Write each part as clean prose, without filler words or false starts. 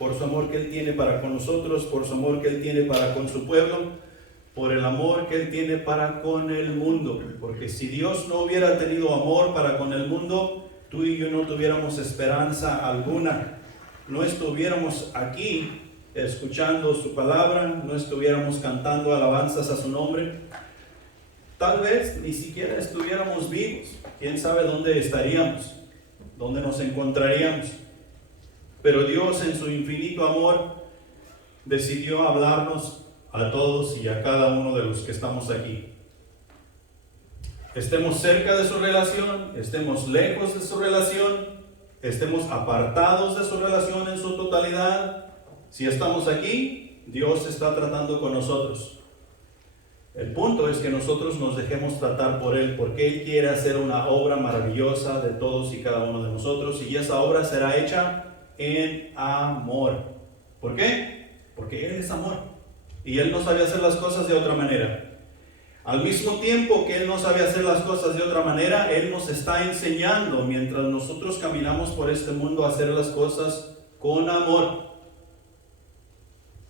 por su amor que Él tiene para con nosotros, por su amor que Él tiene para con su pueblo, por el amor que Él tiene para con el mundo. Porque si Dios no hubiera tenido amor para con el mundo, tú y yo no tuviéramos esperanza alguna. No estuviéramos aquí escuchando su palabra, no estuviéramos cantando alabanzas a su nombre. Tal vez ni siquiera estuviéramos vivos. Quién sabe dónde estaríamos, dónde nos encontraríamos. Pero Dios en su infinito amor decidió hablarnos a todos y a cada uno de los que estamos aquí. Estemos cerca de su relación, estemos lejos de su relación, estemos apartados de su relación en su totalidad. Si estamos aquí, Dios está tratando con nosotros. El punto es que nosotros nos dejemos tratar por Él, porque Él quiere hacer una obra maravillosa de todos y cada uno de nosotros, y esa obra será hecha en amor. ¿Por qué? Porque Él es amor, y Él no sabe hacer las cosas de otra manera. Al mismo tiempo que Él no sabe hacer las cosas de otra manera, Él nos está enseñando, mientras nosotros caminamos por este mundo, a hacer las cosas con amor.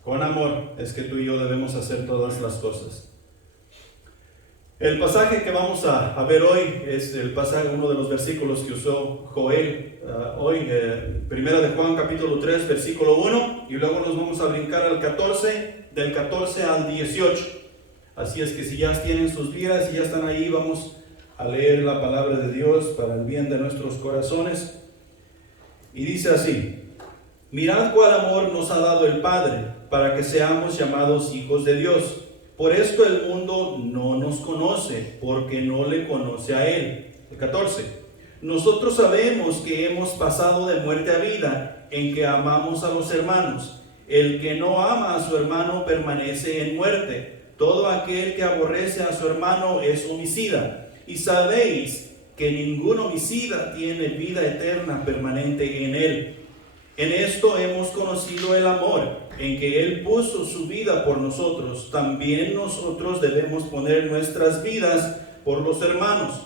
Con amor es que tú y yo debemos hacer todas las cosas. El pasaje que vamos a ver hoy es el pasaje, uno de los versículos que usó Joel hoy, primera de Juan capítulo 3 versículo 1, y luego nos vamos a brincar al 14, del 14 al 18. Así es que si ya tienen sus Biblias y ya están ahí, vamos a leer la palabra de Dios para el bien de nuestros corazones. Y dice así: mirad cuál amor nos ha dado el Padre, para que seamos llamados hijos de Dios. Por esto el mundo no nos conoce, porque no le conoce a Él. El 14. Nosotros sabemos que hemos pasado de muerte a vida, en que amamos a los hermanos. El que no ama a su hermano permanece en muerte. Todo aquel que aborrece a su hermano es homicida. Y sabéis que ningún homicida tiene vida eterna permanente en él. En esto hemos conocido el amor, en que Él puso su vida por nosotros. También nosotros debemos poner nuestras vidas por los hermanos.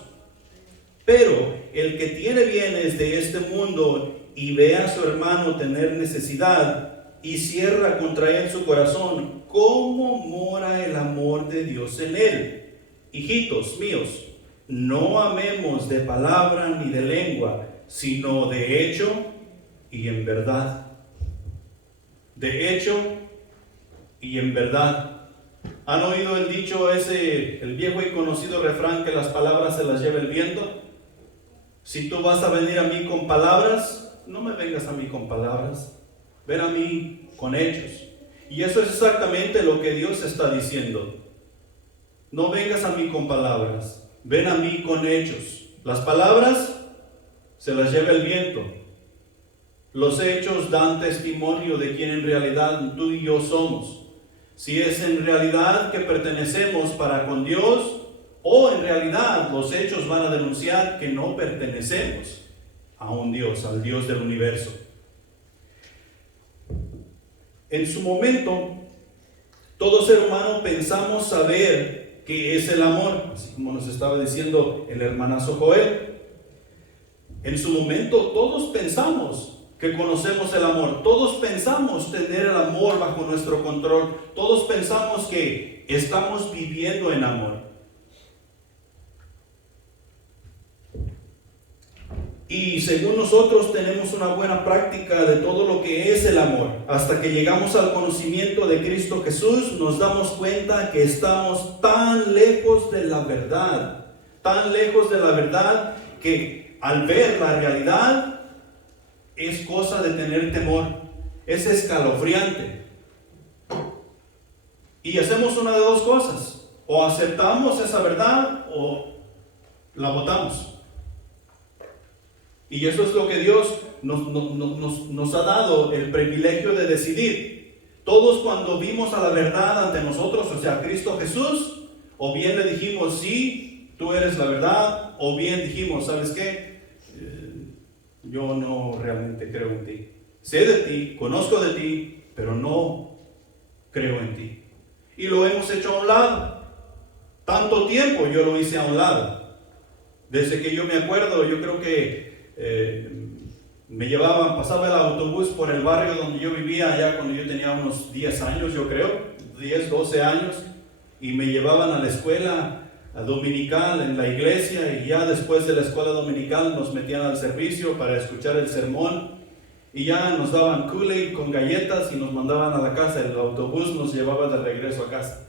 Pero el que tiene bienes de este mundo y ve a su hermano tener necesidad y cierra contra él su corazón, ¿cómo mora el amor de Dios en él? Hijitos míos, no amemos de palabra ni de lengua, sino de hecho y en verdad. De hecho y en verdad. ¿Han oído el dicho ese, el viejo y conocido refrán, que las palabras se las lleva el viento? Si tú vas a venir a mí con palabras, no me vengas a mí con palabras, ven a mí con hechos. Y eso es exactamente lo que Dios está diciendo. No vengas a mí con palabras, ven a mí con hechos. Las palabras se las lleva el viento. Los hechos dan testimonio de quién en realidad tú y yo somos. Si es en realidad que pertenecemos para con Dios, o en realidad los hechos van a denunciar que no pertenecemos a un Dios, al Dios del universo. En su momento, todo ser humano pensamos saber qué es el amor, así como nos estaba diciendo el hermanazo Joel. En su momento todos pensamos que conocemos el amor, todos pensamos tener el amor bajo nuestro control, todos pensamos que estamos viviendo en amor. Y según nosotros tenemos una buena práctica de todo lo que es el amor. Hasta que llegamos al conocimiento de Cristo Jesús, nos damos cuenta que estamos tan lejos de la verdad, que al ver la realidad es cosa de tener temor, es escalofriante. Y hacemos una de dos cosas: o aceptamos esa verdad o la botamos. Y eso es lo que Dios nos ha dado el privilegio de decidir. Todos, cuando vimos a la verdad ante nosotros, o sea, Cristo Jesús, o bien le dijimos, sí, tú eres la verdad, o bien dijimos, ¿sabes qué? Yo no realmente creo en ti. Sé de ti, conozco de ti, pero no creo en ti. Y lo hemos hecho a un lado. Tanto tiempo yo lo hice a un lado. Desde que yo me acuerdo, yo creo que pasaba el autobús por el barrio donde yo vivía allá cuando yo tenía unos 10 años, yo creo, 10, 12 años, y me llevaban a la escuela dominical en la iglesia, y ya después de la escuela dominical nos metían al servicio para escuchar el sermón, y ya nos daban Kool-Aid con galletas y nos mandaban a la casa. El autobús nos llevaba de regreso a casa.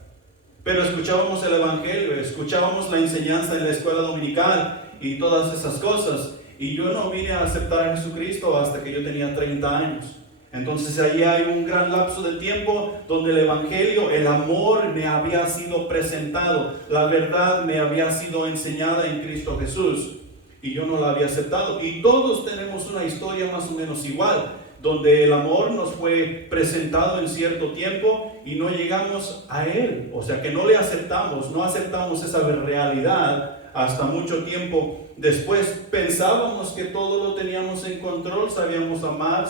Pero escuchábamos el evangelio, escuchábamos la enseñanza en la escuela dominical y todas esas cosas. Y yo no vine a aceptar a Jesucristo hasta que yo tenía 30 años. Entonces ahí hay un gran lapso de tiempo donde el evangelio, el amor me había sido presentado, la verdad me había sido enseñada en Cristo Jesús, y yo no la había aceptado. Y todos tenemos una historia más o menos igual, donde el amor nos fue presentado en cierto tiempo y no llegamos a él, o sea que no le aceptamos, no aceptamos esa realidad hasta mucho tiempo después. Pensábamos que todo lo teníamos en control, sabíamos amar,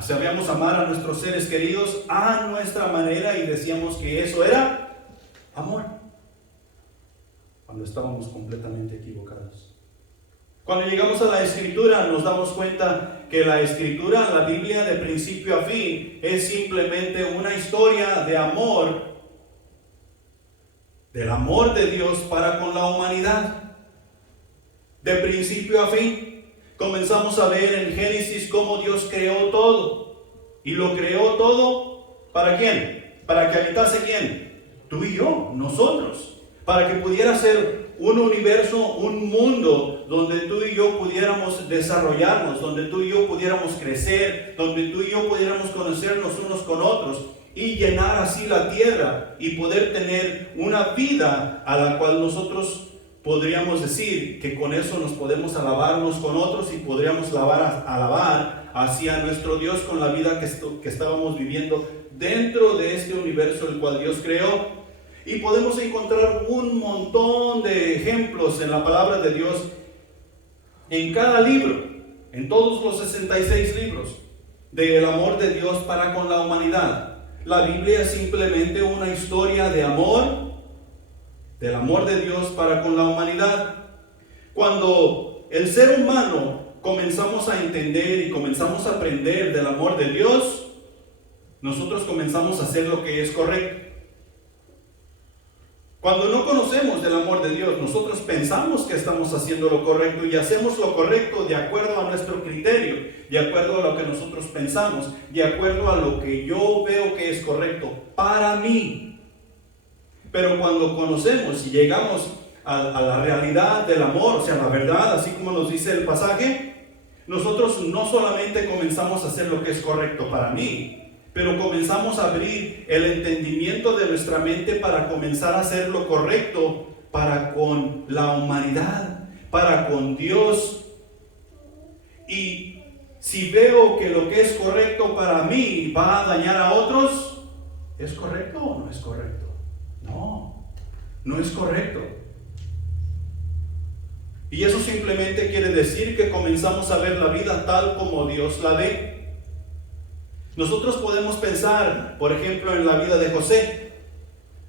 sabíamos amar a nuestros seres queridos a nuestra manera, y decíamos que eso era amor, cuando estábamos completamente equivocados. Cuando llegamos a la Escritura nos damos cuenta que la Escritura, la Biblia, de principio a fin, es simplemente una historia de amor, del amor de Dios para con la humanidad. De principio a fin. Comenzamos a ver en Génesis cómo Dios creó todo. Y lo creó todo, ¿para quién? ¿Para que habitase quién? Tú y yo, nosotros. Para que pudiera ser un universo, un mundo donde tú y yo pudiéramos desarrollarnos, donde tú y yo pudiéramos crecer, donde tú y yo pudiéramos conocernos unos con otros y llenar así la tierra y poder tener una vida a la cual nosotros podríamos decir que con eso nos podemos alabarnos con otros y podríamos alabar hacia nuestro Dios con la vida que estábamos viviendo dentro de este universo el cual Dios creó. Y podemos encontrar un montón de ejemplos en la palabra de Dios, en cada libro, en todos los 66 libros, del amor de Dios para con la humanidad. La Biblia es simplemente una historia de amor, del amor de Dios para con la humanidad. Cuando el ser humano comenzamos a entender y comenzamos a aprender del amor de Dios, nosotros comenzamos a hacer lo que es correcto. Cuando no conocemos del amor de Dios, nosotros pensamos que estamos haciendo lo correcto y hacemos lo correcto de acuerdo a nuestro criterio, de acuerdo a lo que nosotros pensamos, de acuerdo a lo que yo veo que es correcto para mí. Pero cuando conocemos y llegamos a la realidad del amor, o sea, la verdad, así como nos dice el pasaje, nosotros no solamente comenzamos a hacer lo que es correcto para mí, pero comenzamos a abrir el entendimiento de nuestra mente para comenzar a hacer lo correcto para con la humanidad, para con Dios. Y si veo que lo que es correcto para mí va a dañar a otros, ¿es correcto o no es correcto? No, no es correcto. Y eso simplemente quiere decir que comenzamos a ver la vida tal como Dios la ve. Nosotros podemos pensar, por ejemplo, en la vida de José.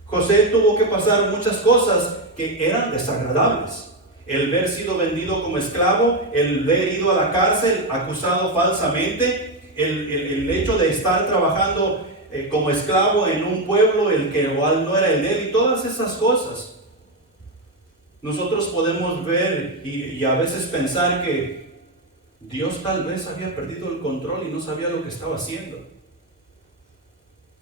José tuvo que pasar muchas cosas que eran desagradables. El ver sido vendido como esclavo, el ver ido a la cárcel acusado falsamente, el hecho de estar trabajando como esclavo en un pueblo el que igual no era el de él, y todas esas cosas. Nosotros podemos ver y a veces pensar que Dios tal vez había perdido el control y no sabía lo que estaba haciendo.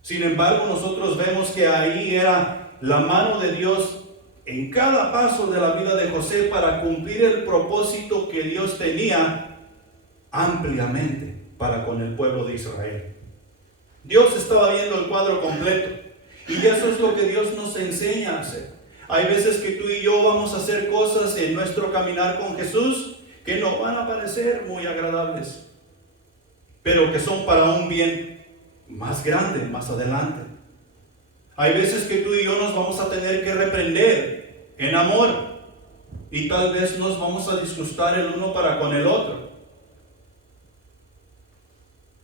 Sin embargo, nosotros vemos que ahí era la mano de Dios en cada paso de la vida de José para cumplir el propósito que Dios tenía ampliamente para con el pueblo de Israel. Dios estaba viendo el cuadro completo, y eso es lo que Dios nos enseña a hacer. Hay veces que tú y yo vamos a hacer cosas en nuestro caminar con Jesús que no van a parecer muy agradables, pero que son para un bien más grande más adelante. Hay veces que tú y yo nos vamos a tener que reprender en amor, y tal vez nos vamos a disgustar el uno para con el otro,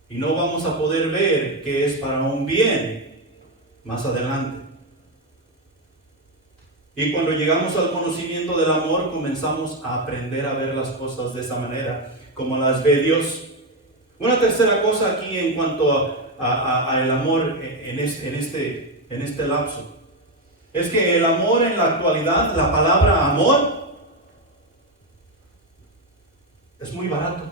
y no vamos a poder ver que es para un bien más adelante. Y cuando llegamos al conocimiento del amor, comenzamos a aprender a ver las cosas de esa manera, como las ve Dios. Una tercera cosa aquí en cuanto a el amor en este lapso, es que el amor en la actualidad, la palabra amor, es muy barato.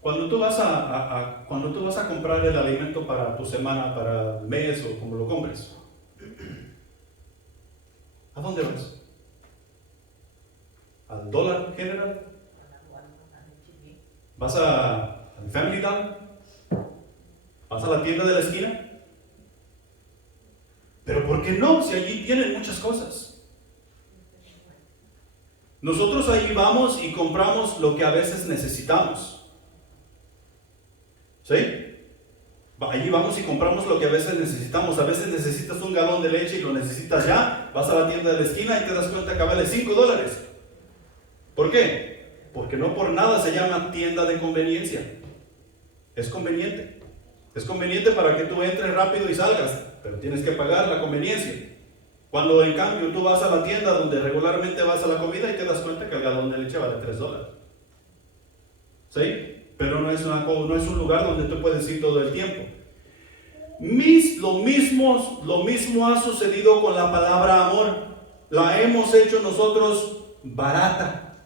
Cuando tú vas a comprar el alimento para tu semana, para el mes o como lo compres, ¿a dónde vas? ¿Al Dollar General? ¿Vas al Family Dollar? ¿Vas a la tienda de la esquina? Pero ¿por qué no? Si allí tienen muchas cosas. Nosotros ahí vamos y compramos lo que a veces necesitamos. ¿Sí? Allí vamos y compramos lo que a veces necesitamos. A veces necesitas un galón de leche y lo necesitas ya. Vas a la tienda de la esquina y te das cuenta que vale $5. ¿Por qué? Porque no por nada se llama tienda de conveniencia. Es conveniente. Es conveniente para que tú entres rápido y salgas, pero tienes que pagar la conveniencia. Cuando en cambio tú vas a la tienda donde regularmente vas a la comida y te das cuenta que el galón de leche vale $3. ¿Sí? Pero no es un lugar donde tú puedes ir todo el tiempo. Lo mismo ha sucedido con la palabra amor. La hemos hecho nosotros barata.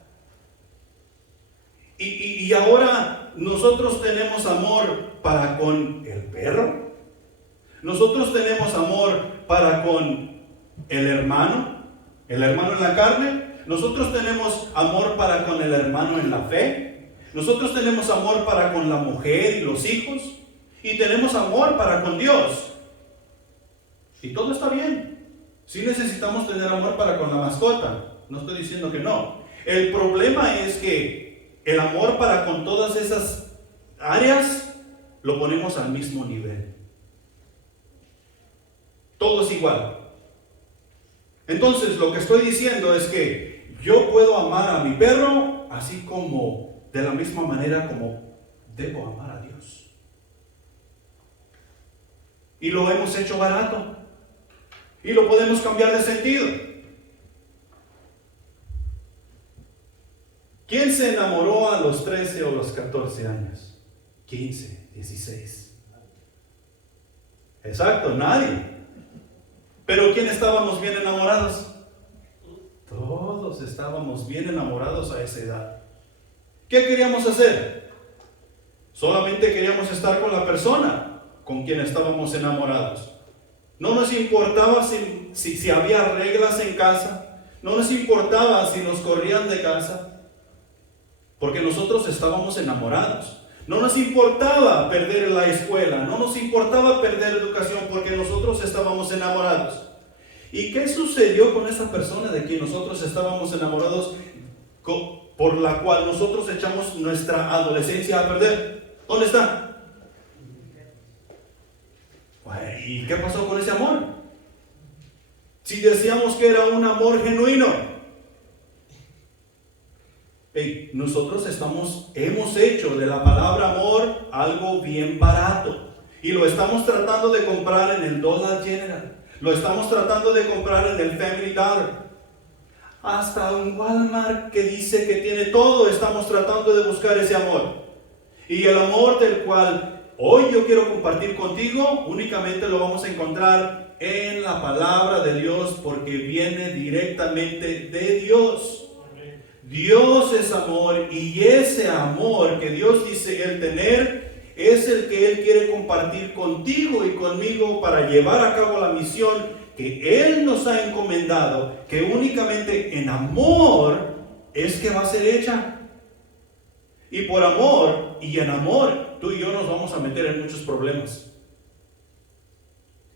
Y ahora nosotros tenemos amor para con el perro. Nosotros tenemos amor para con el hermano en la carne. Nosotros tenemos amor para con el hermano en la fe. Nosotros tenemos amor para con la mujer y los hijos, y tenemos amor para con Dios. Y todo está bien. Sí necesitamos tener amor para con la mascota. No estoy diciendo que no. El problema es que el amor para con todas esas áreas lo ponemos al mismo nivel. Todo es igual. Entonces lo que estoy diciendo es que yo puedo amar a mi perro así como de la misma manera como debo amar a Dios. Y lo hemos hecho barato. Y lo podemos cambiar de sentido. ¿Quién se enamoró a los 13 o los 14 años? 15, 16. Exacto, nadie. Pero ¿quién estábamos bien enamorados? Todos estábamos bien enamorados a esa edad. ¿Qué queríamos hacer? Solamente queríamos estar con la persona con quien estábamos enamorados. No nos importaba si había reglas en casa. No nos importaba si nos corrían de casa. Porque nosotros estábamos enamorados. No nos importaba perder la escuela. No nos importaba perder educación porque nosotros estábamos enamorados. ¿Y qué sucedió con esa persona de quien nosotros estábamos enamorados, por la cual nosotros echamos nuestra adolescencia a perder? ¿Dónde está? ¿Y qué pasó con ese amor? Si decíamos que era un amor genuino. Nosotros hemos hecho de la palabra amor algo bien barato. Y lo estamos tratando de comprar en el Dollar General. Lo estamos tratando de comprar en el Family Dollar. Hasta un Walmart que dice que tiene todo, estamos tratando de buscar ese amor. Y el amor del cual hoy yo quiero compartir contigo, únicamente lo vamos a encontrar en la palabra de Dios, porque viene directamente de Dios. Dios es amor, y ese amor que Dios dice Él tener, es el que Él quiere compartir contigo y conmigo para llevar a cabo la misión que Él nos ha encomendado, que únicamente en amor es que va a ser hecha. Y por amor y en amor, tú y yo nos vamos a meter en muchos problemas.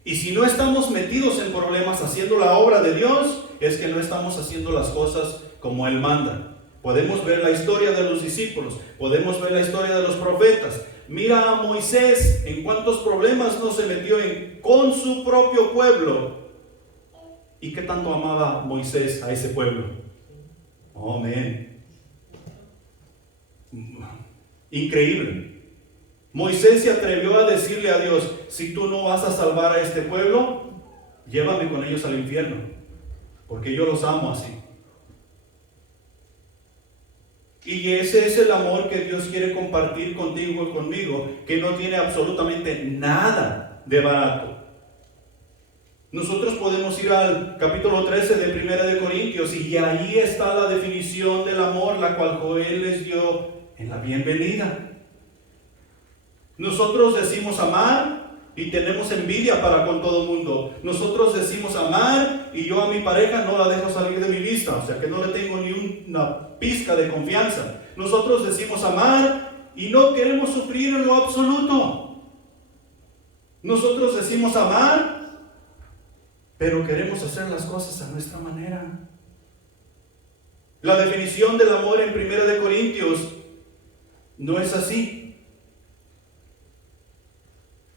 Y si no estamos metidos en problemas haciendo la obra de Dios, es que no estamos haciendo las cosas como Él manda. Podemos ver la historia de los discípulos, podemos ver la historia de los profetas. Mira a Moisés, en cuántos problemas no se metió con su propio pueblo. ¿Y qué tanto amaba Moisés a ese pueblo? Amén. Increíble. Moisés se atrevió a decirle a Dios, si tú no vas a salvar a este pueblo, llévame con ellos al infierno, porque yo los amo así. Y ese es el amor que Dios quiere compartir contigo y conmigo, que no tiene absolutamente nada de barato. Nosotros podemos ir al capítulo 13 de Primera de Corintios y ahí está la definición del amor, la cual Joel les dio en la bienvenida. Nosotros decimos amar y tenemos envidia para con todo el mundo. Nosotros decimos amar y yo a mi pareja no la dejo salir de mi vista, o sea que no le tengo ni una pizca de confianza. Nosotros decimos amar y no queremos sufrir en lo absoluto. Nosotros decimos amar, pero queremos hacer las cosas a nuestra manera. La definición del amor en 1 Corintios no es así.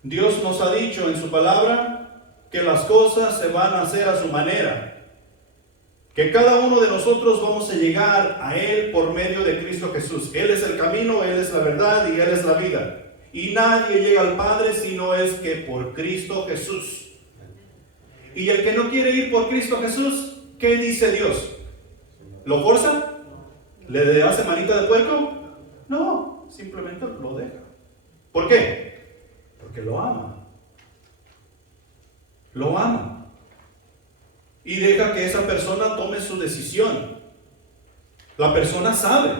Dios nos ha dicho en su palabra que las cosas se van a hacer a su manera, que cada uno de nosotros vamos a llegar a Él por medio de Cristo Jesús. Él es el camino, Él es la verdad y Él es la vida. Y nadie llega al Padre si no es que por Cristo Jesús. Y el que no quiere ir por Cristo Jesús, ¿qué dice Dios? ¿Lo forza? ¿Le hace manita de puerco? No, simplemente lo deja. ¿Por qué? Porque lo ama. Lo ama. Y deja que esa persona tome su decisión. La persona sabe,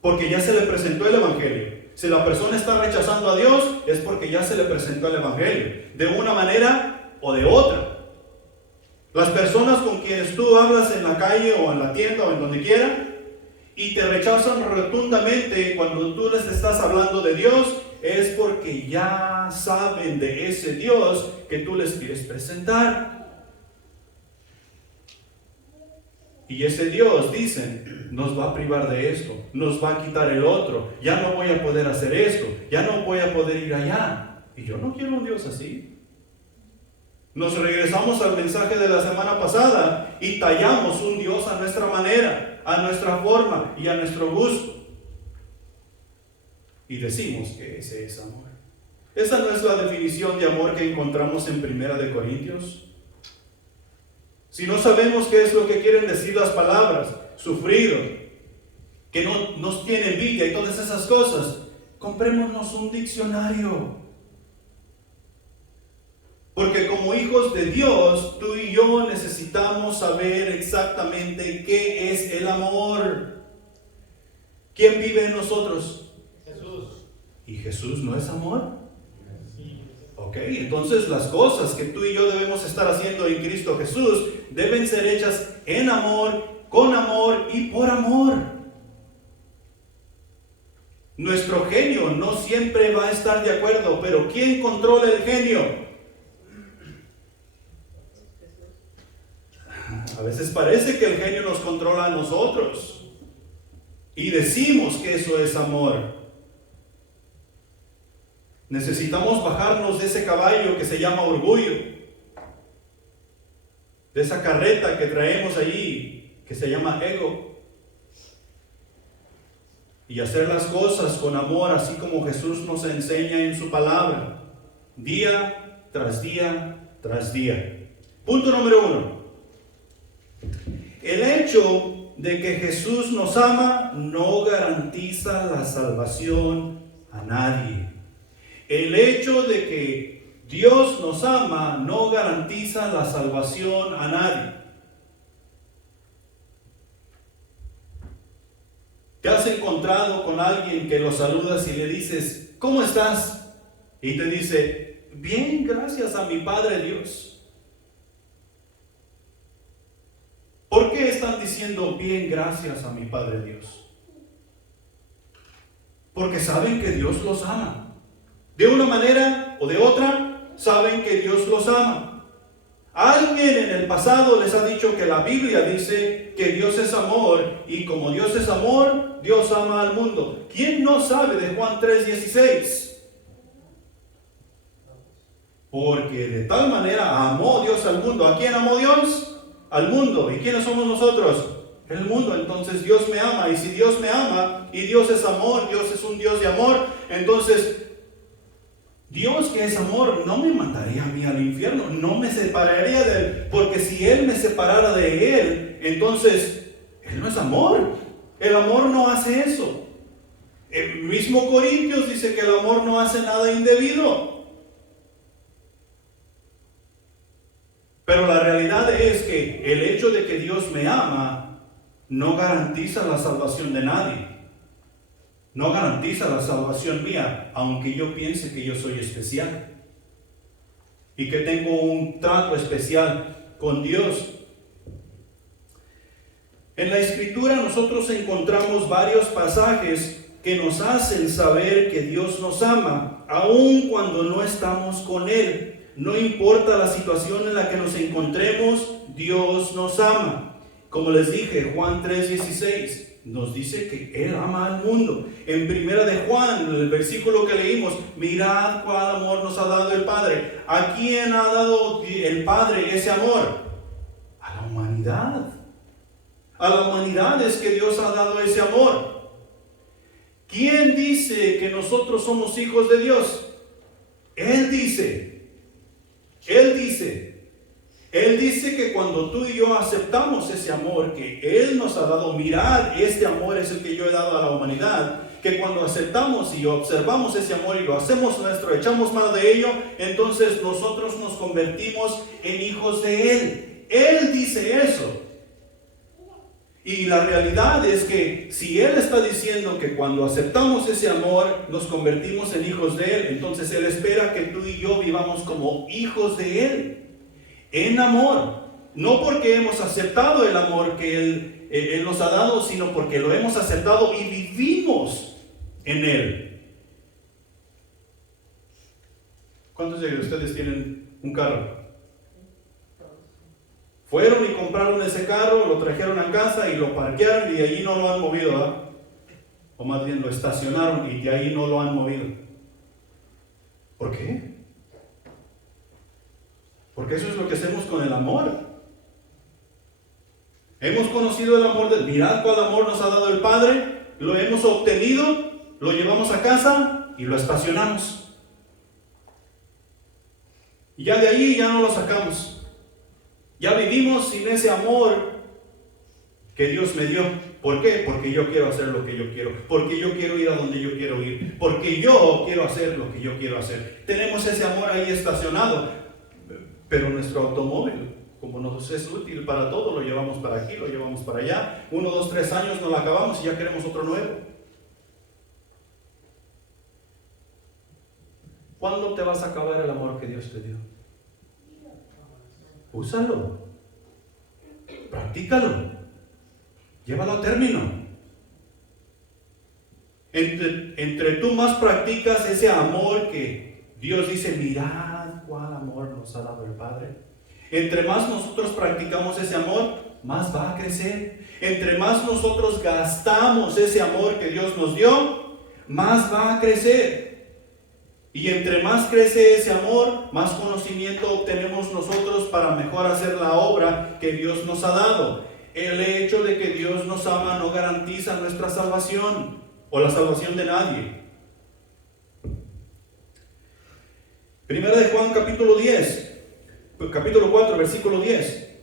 porque ya se le presentó el Evangelio. Si la persona está rechazando a Dios, es porque ya se le presentó el Evangelio, de una manera o de otra. Las personas con quienes tú hablas en la calle o en la tienda o en donde quiera y te rechazan rotundamente cuando tú les estás hablando de Dios, es porque ya saben de ese Dios que tú les quieres presentar. Y ese Dios, dicen, nos va a privar de esto, nos va a quitar el otro, ya no voy a poder hacer esto, ya no voy a poder ir allá. Y yo no quiero un Dios así. Nos regresamos al mensaje de la semana pasada y tallamos un Dios a nuestra manera, a nuestra forma y a nuestro gusto. Y decimos que ese es amor. Esa no es la definición de amor que encontramos en 1 Corintios. Si no sabemos qué es lo que quieren decir las palabras, sufrido, que no nos tiene envidia y todas esas cosas, comprémonos un diccionario. Porque como hijos de Dios, tú y yo necesitamos saber exactamente qué es el amor. ¿Quién vive en nosotros? Jesús. ¿Y Jesús no es amor? Ok, entonces las cosas que tú y yo debemos estar haciendo en Cristo Jesús deben ser hechas en amor, con amor y por amor. Nuestro genio no siempre va a estar de acuerdo, pero ¿quién controla el genio? A veces parece que el genio nos controla a nosotros y decimos que eso es amor. Necesitamos bajarnos de ese caballo que se llama orgullo, de esa carreta que traemos allí que se llama ego, y hacer las cosas con amor, así como Jesús nos enseña en su palabra, día tras día tras día. Punto número 1. El hecho de que Jesús nos ama no garantiza la salvación a nadie. El hecho de que Dios nos ama no garantiza la salvación a nadie. ¿Te has encontrado con alguien que lo saludas y le dices, ¿cómo estás? Y te dice, bien, gracias a mi Padre Dios. ¿Por qué están diciendo bien, gracias a mi Padre Dios? Porque saben que Dios los ama. De una manera o de otra, saben que Dios los ama. Alguien en el pasado les ha dicho que la Biblia dice que Dios es amor, y como Dios es amor, Dios ama al mundo. ¿Quién no sabe de Juan 3:16? Porque de tal manera amó Dios al mundo. ¿A quién amó Dios? Al mundo. ¿Y quiénes somos nosotros? el mundo. Entonces Dios me ama, y si Dios me ama y Dios es amor, Dios es un Dios de amor, entonces Dios, que es amor, no me mandaría a mí al infierno, no me separaría de Él, porque si Él me separara de Él, entonces Él no es amor. El amor no hace eso. El mismo Corintios dice que el amor no hace nada indebido. Pero la realidad es que el hecho de que Dios me ama no garantiza la salvación de nadie. No garantiza la salvación mía, aunque yo piense que yo soy especial y que tengo un trato especial con Dios. En la Escritura nosotros encontramos varios pasajes que nos hacen saber que Dios nos ama, aun cuando no estamos con Él. No importa la situación en la que nos encontremos, Dios nos ama. Como les dije, Juan 3:16 nos dice que Él ama al mundo. En primera de Juan, el versículo que leímos, mirad cuál amor nos ha dado el Padre. ¿A quién ha dado el Padre ese amor? A la humanidad. A la humanidad es que Dios ha dado ese amor. ¿Quién dice que nosotros somos hijos de Dios? Él dice. Él dice que cuando tú y yo aceptamos ese amor que Él nos ha dado, mirad, este amor es el que yo he dado a la humanidad, que cuando aceptamos y observamos ese amor y lo hacemos nuestro, echamos mano de ello, entonces nosotros nos convertimos en hijos de Él. Él dice eso. Y la realidad es que si Él está diciendo que cuando aceptamos ese amor nos convertimos en hijos de Él, entonces Él espera que tú y yo vivamos como hijos de Él, en amor. No porque hemos aceptado el amor que Él nos ha dado, sino porque lo hemos aceptado y vivimos en Él. ¿Cuántos de ustedes tienen un carro? Fueron y compraron ese carro, lo trajeron a casa y lo parquearon y de allí no lo han movido, ¿verdad? O más bien lo estacionaron y de ahí no lo han movido. ¿Por qué? Porque eso es lo que hacemos con el amor. Hemos conocido el amor de mirad cuál amor nos ha dado el Padre, lo hemos obtenido, lo llevamos a casa y lo estacionamos. Y ya de ahí ya no lo sacamos. Ya vivimos sin ese amor que Dios me dio. ¿Por qué? Porque yo quiero hacer lo que yo quiero. Porque yo quiero ir a donde yo quiero ir. Porque yo quiero hacer lo que yo quiero hacer. Tenemos ese amor ahí estacionado. Pero nuestro automóvil, como nos es útil para todo, lo llevamos para aquí, lo llevamos para allá. 1, 2, 3 años nos lo acabamos y ya queremos otro nuevo. ¿Cuándo te vas a acabar el amor que Dios te dio? Úsalo, practícalo, llévalo a término. Entre tú más practicas ese amor que Dios dice, mirad cuál amor nos ha dado el Padre. Entre más nosotros practicamos ese amor, más va a crecer. Entre más nosotros gastamos ese amor que Dios nos dio, más va a crecer. Y entre más crece ese amor, más conocimiento obtenemos nosotros para mejor hacer la obra que Dios nos ha dado. El hecho de que Dios nos ama no garantiza nuestra salvación o la salvación de nadie. Primera de Juan capítulo 4, versículo 10.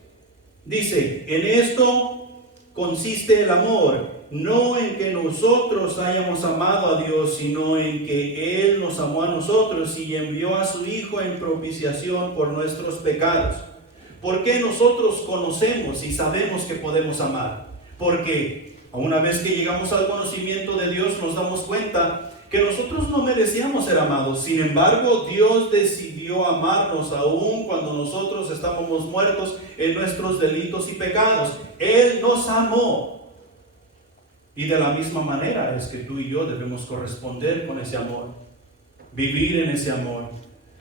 Dice, en esto consiste el amor, no en que nosotros hayamos amado a Dios, sino en que Él nos amó a nosotros y envió a su Hijo en propiciación por nuestros pecados. ¿Por qué nosotros conocemos y sabemos que podemos amar? Porque una vez que llegamos al conocimiento de Dios nos damos cuenta que nosotros no merecíamos ser amados. Sin embargo, Dios decidió amarnos aún cuando nosotros estábamos muertos en nuestros delitos y pecados. Él nos amó. Y de la misma manera es que tú y yo debemos corresponder con ese amor, vivir en ese amor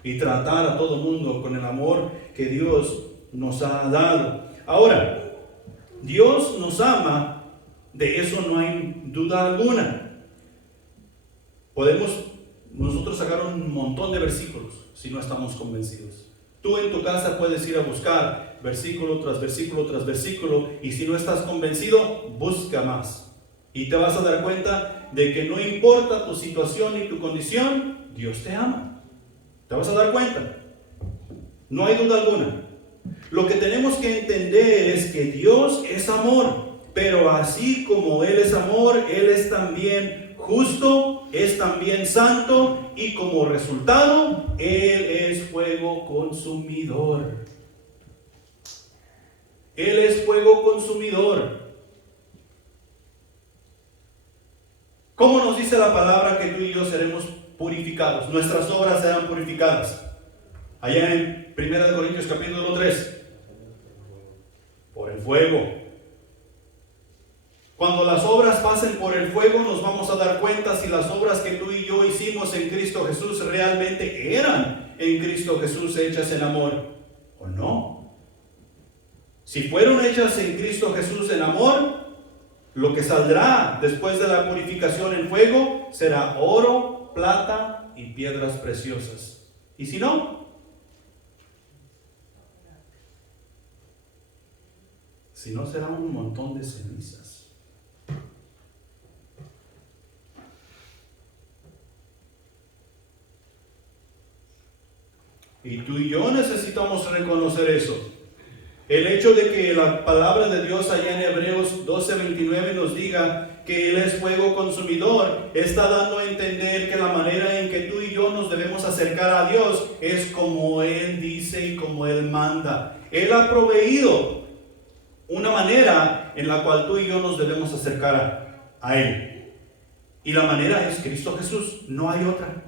y tratar a todo mundo con el amor que Dios nos ha dado. Ahora, Dios nos ama, de eso no hay duda alguna. Podemos nosotros sacar un montón de versículos si no estamos convencidos. Tú en tu casa puedes ir a buscar versículo tras versículo tras versículo, y si no estás convencido, busca más. Y te vas a dar cuenta de que no importa tu situación ni tu condición, Dios te ama. Te vas a dar cuenta. No hay duda alguna. Lo que tenemos que entender es que Dios es amor, pero así como Él es amor, Él es también justo, es también santo, y como resultado, Él es fuego consumidor. Él es fuego consumidor. ¿Cómo nos dice la palabra que tú y yo seremos purificados? Nuestras obras serán purificadas. Allá en 1 Corintios capítulo 3. Por el fuego. Cuando las obras pasen por el fuego, nos vamos a dar cuenta si las obras que tú y yo hicimos en Cristo Jesús realmente eran en Cristo Jesús hechas en amor o no. Si fueron hechas en Cristo Jesús en amor, lo que saldrá después de la purificación en fuego será oro, plata y piedras preciosas. Y si no, será un montón de cenizas. Y tú y yo necesitamos reconocer eso. El hecho de que la palabra de Dios allá en Hebreos 12:29 nos diga que Él es fuego consumidor, está dando a entender que la manera en que tú y yo nos debemos acercar a Dios es como Él dice y como Él manda. Él ha proveído una manera en la cual tú y yo nos debemos acercar a Él. Y la manera es Cristo Jesús, no hay otra.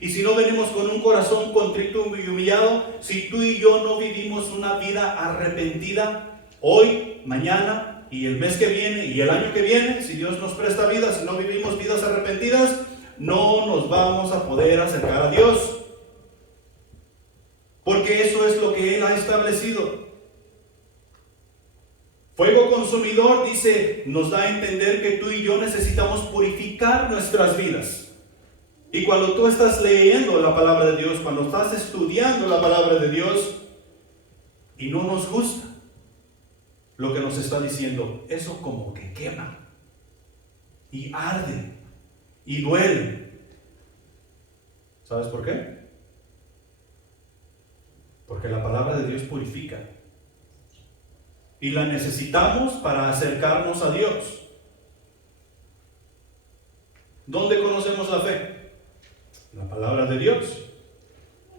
Y si no venimos con un corazón contrito y humillado, si tú y yo no vivimos una vida arrepentida, hoy, mañana y el mes que viene y el año que viene, si Dios nos presta vida, si no vivimos vidas arrepentidas, no nos vamos a poder acercar a Dios. Porque eso es lo que Él ha establecido. Fuego consumidor, dice, nos da a entender que tú y yo necesitamos purificar nuestras vidas. Y cuando tú estás leyendo la palabra de Dios, cuando estás estudiando la palabra de Dios y no nos gusta lo que nos está diciendo, eso como que quema y arde y duele. ¿Sabes por qué? Porque la palabra de Dios purifica y la necesitamos para acercarnos a Dios. ¿Dónde conocemos la fe? La palabra de Dios.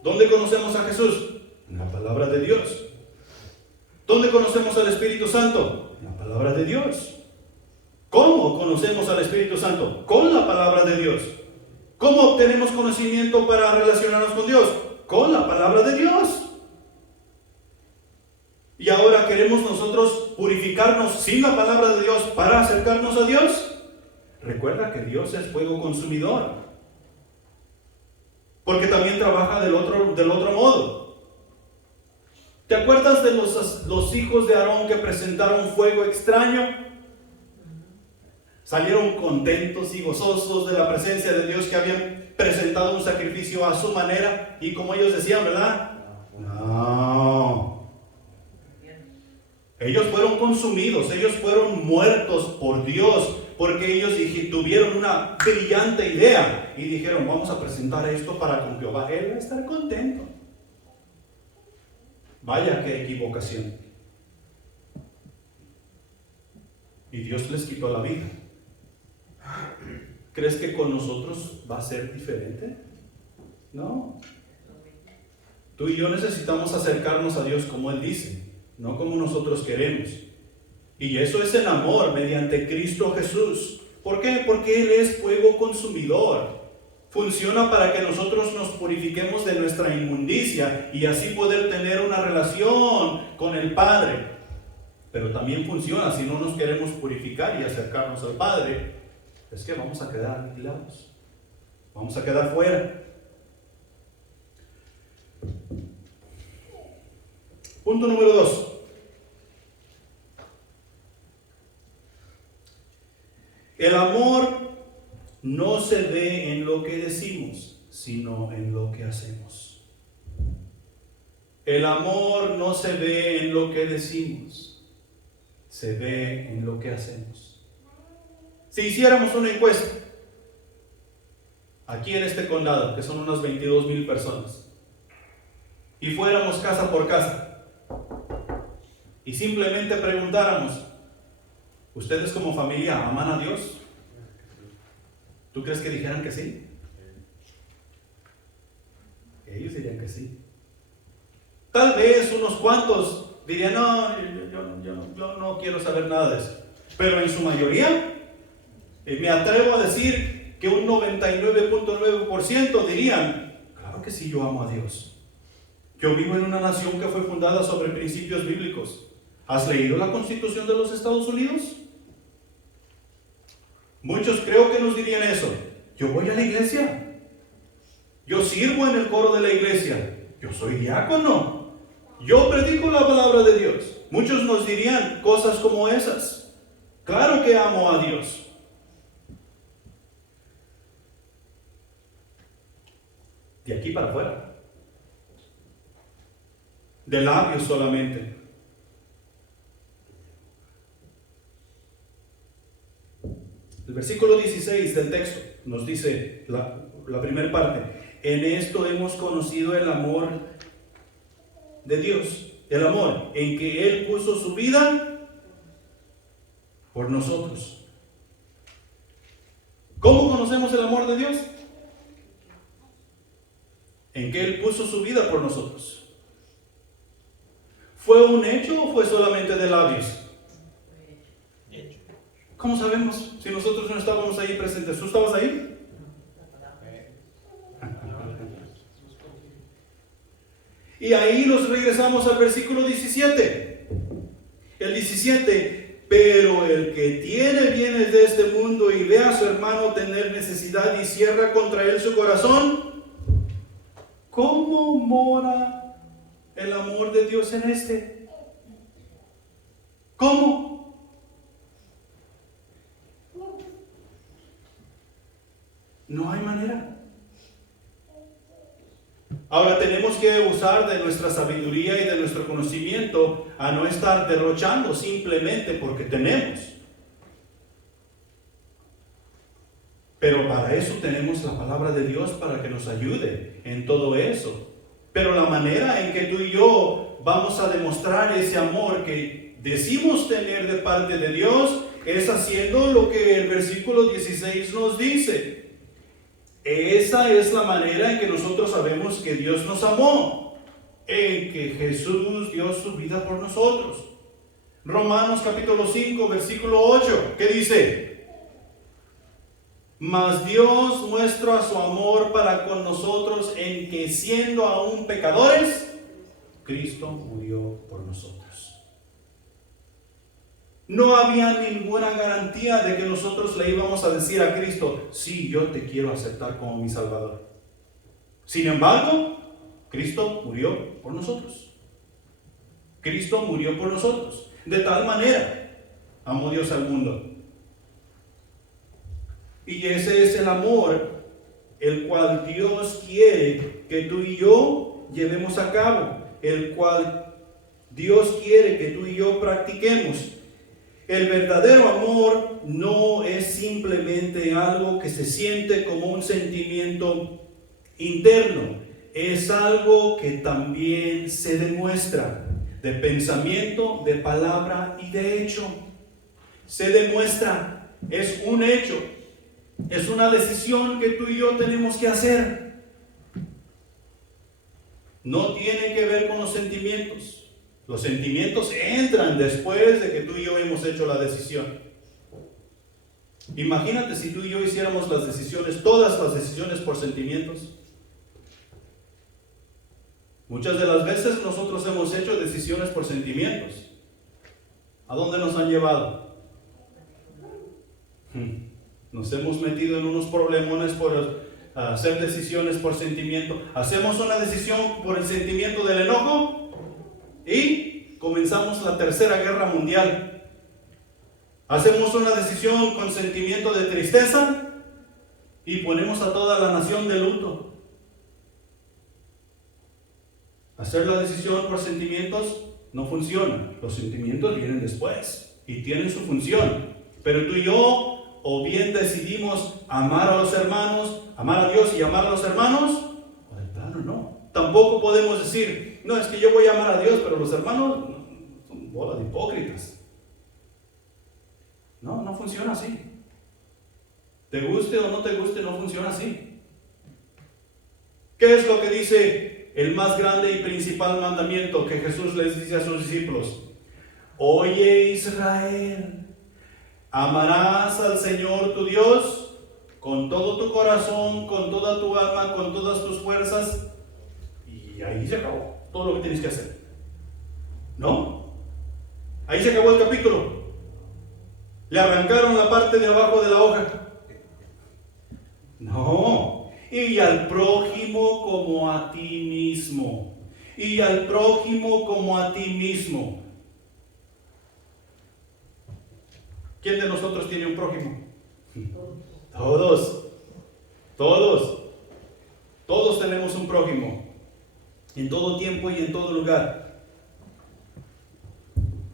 ¿Dónde conocemos a Jesús? La palabra de Dios. ¿Dónde conocemos al Espíritu Santo? La palabra de Dios. ¿Cómo conocemos al Espíritu Santo? Con la palabra de Dios. ¿Cómo obtenemos conocimiento para relacionarnos con Dios? Con la palabra de Dios. Y ahora queremos nosotros purificarnos sin la palabra de Dios para acercarnos a Dios. Recuerda que Dios es fuego consumidor. Porque también trabaja del otro modo. ¿Te acuerdas de los hijos de Aarón que presentaron fuego extraño? Salieron contentos y gozosos de la presencia de Dios, que habían presentado un sacrificio a su manera. Y como ellos decían, ¿verdad? No. Ellos fueron consumidos, ellos fueron muertos por Dios. Porque ellos tuvieron una brillante idea y dijeron, vamos a presentar esto para con Jehová. Él va a estar contento. Vaya qué equivocación. Y Dios les quitó la vida. ¿Crees que con nosotros va a ser diferente? No. Tú y yo necesitamos acercarnos a Dios como Él dice, no como nosotros queremos. Y eso es el amor mediante Cristo Jesús. ¿Por qué? Porque Él es fuego consumidor. Funciona para que nosotros nos purifiquemos de nuestra inmundicia y así poder tener una relación con el Padre. Pero también funciona si no nos queremos purificar y acercarnos al Padre. Es que vamos a quedar aniquilados. Vamos a quedar fuera. Punto número 2. El amor no se ve en lo que decimos, sino en lo que hacemos. El amor no se ve en lo que decimos, se ve en lo que hacemos. Si hiciéramos una encuesta aquí en este condado, que son unas 22,000 personas, y fuéramos casa por casa, y simplemente preguntáramos, ¿ustedes como familia aman a Dios? ¿Tú crees que dijeran que sí? Ellos dirían que sí. Tal vez unos cuantos dirían, no, yo no quiero saber nada de eso. Pero en su mayoría, me atrevo a decir que un 99.9% dirían, claro que sí, yo amo a Dios. Yo vivo en una nación que fue fundada sobre principios bíblicos. ¿Has leído la Constitución de los Estados Unidos? Muchos creo que nos dirían eso. Yo voy a la iglesia. Yo sirvo en el coro de la iglesia. Yo soy diácono. Yo predico la palabra de Dios. Muchos nos dirían cosas como esas. Claro que amo a Dios. De aquí para afuera. De labios solamente. El versículo 16 del texto nos dice la primera parte. En esto hemos conocido el amor de Dios. El amor en que Él puso su vida por nosotros. ¿Cómo conocemos el amor de Dios? En que Él puso su vida por nosotros. ¿Fue un hecho o fue solamente de labios? ¿Cómo sabemos si nosotros no estábamos ahí presentes? ¿Tú estabas ahí? Y ahí nos regresamos al versículo 17. El 17, pero el que tiene bienes de este mundo y ve a su hermano tener necesidad y cierra contra él su corazón, ¿cómo mora el amor de Dios en este? ¿Cómo? No hay manera. Ahora tenemos que usar de nuestra sabiduría y de nuestro conocimiento a no estar derrochando simplemente porque tenemos. Pero para eso tenemos la palabra de Dios para que nos ayude en todo eso. Pero la manera en que tú y yo vamos a demostrar ese amor que decimos tener de parte de Dios es haciendo lo que el versículo 16 nos dice. Esa es la manera en que nosotros sabemos que Dios nos amó, en que Jesús dio su vida por nosotros. Romanos capítulo 5, versículo 8, ¿qué dice? Mas Dios muestra su amor para con nosotros en que siendo aún pecadores, Cristo murió por nosotros. No había ninguna garantía de que nosotros le íbamos a decir a Cristo, sí, yo te quiero aceptar como mi Salvador. Sin embargo, Cristo murió por nosotros. Cristo murió por nosotros. De tal manera amó Dios al mundo. Y ese es el amor el cual Dios quiere que tú y yo llevemos a cabo, el cual Dios quiere que tú y yo practiquemos. El verdadero amor no es simplemente algo que se siente como un sentimiento interno, es algo que también se demuestra de pensamiento, de palabra y de hecho. Se demuestra, es un hecho, es una decisión que tú y yo tenemos que hacer. No tiene que ver con los sentimientos. Los sentimientos entran después de que tú y yo hemos hecho la decisión. Imagínate si tú y yo hiciéramos las decisiones, todas las decisiones por sentimientos. Muchas de las veces nosotros hemos hecho decisiones por sentimientos. ¿A dónde nos han llevado? Nos hemos metido en unos problemones por hacer decisiones por sentimiento. Hacemos una decisión por el sentimiento del enojo y comenzamos la Tercera Guerra Mundial. Hacemos una decisión con sentimiento de tristeza y ponemos a toda la nación de luto. Hacer la decisión por sentimientos no funciona. Los sentimientos vienen después y tienen su función. Pero tú y yo, o bien decidimos amar a los hermanos, amar a Dios y amar a los hermanos, o de plano no. Tampoco podemos decir, no, es que yo voy a amar a Dios, pero los hermanos son bola de hipócritas. No, no funciona así. Te guste o no te guste, no funciona así. ¿Qué es lo que dice el más grande y principal mandamiento que Jesús les dice a sus discípulos? Oye, Israel, amarás al Señor tu Dios con todo tu corazón, con toda tu alma, con todas tus fuerzas. Y ahí se acabó todo lo que tienes que hacer. ¿No? Ahí se acabó el capítulo. Le arrancaron la parte de abajo de la hoja. No. Y al prójimo como a ti mismo. Y al prójimo como a ti mismo. ¿Quién de nosotros tiene un prójimo? Todos. Todos tenemos un prójimo. En todo tiempo y en todo lugar.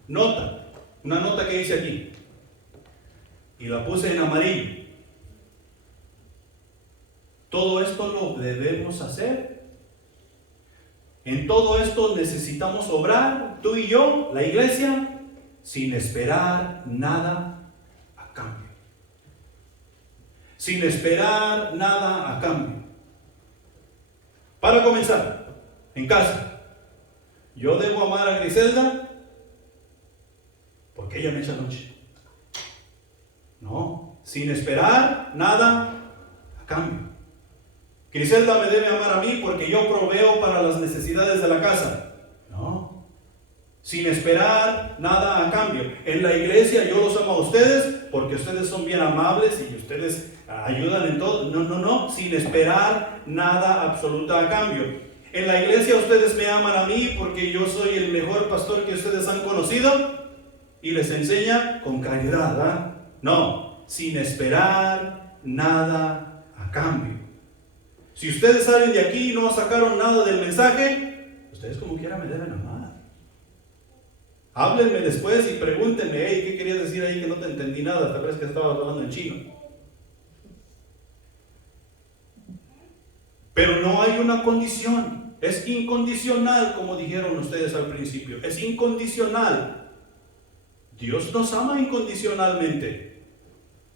Nota. Una nota que hice aquí. Y la puse en amarillo. Todo esto lo debemos hacer. En todo esto necesitamos obrar, tú y yo, la iglesia, sin esperar nada a cambio. Sin esperar nada a cambio. Para comenzar, en casa, yo debo amar a Griselda porque ella me echa noche. No, sin esperar nada a cambio. Griselda me debe amar a mí porque yo proveo para las necesidades de la casa. No, sin esperar nada a cambio. En la iglesia yo los amo a ustedes porque ustedes son bien amables y ustedes ayudan en todo. No, sin esperar nada absoluta a cambio. En la iglesia ustedes me aman a mí porque yo soy el mejor pastor que ustedes han conocido y les enseña con caridad, ¿verdad? No, sin esperar nada a cambio. Si ustedes salen de aquí y no sacaron nada del mensaje, ustedes como quiera me deben amar. Háblenme después y pregúntenme, hey, ¿qué querías decir ahí que no te entendí nada? Tal vez que estabas hablando en chino. Pero no hay una condición. Es incondicional, como dijeron ustedes al principio. Es incondicional. Dios nos ama incondicionalmente.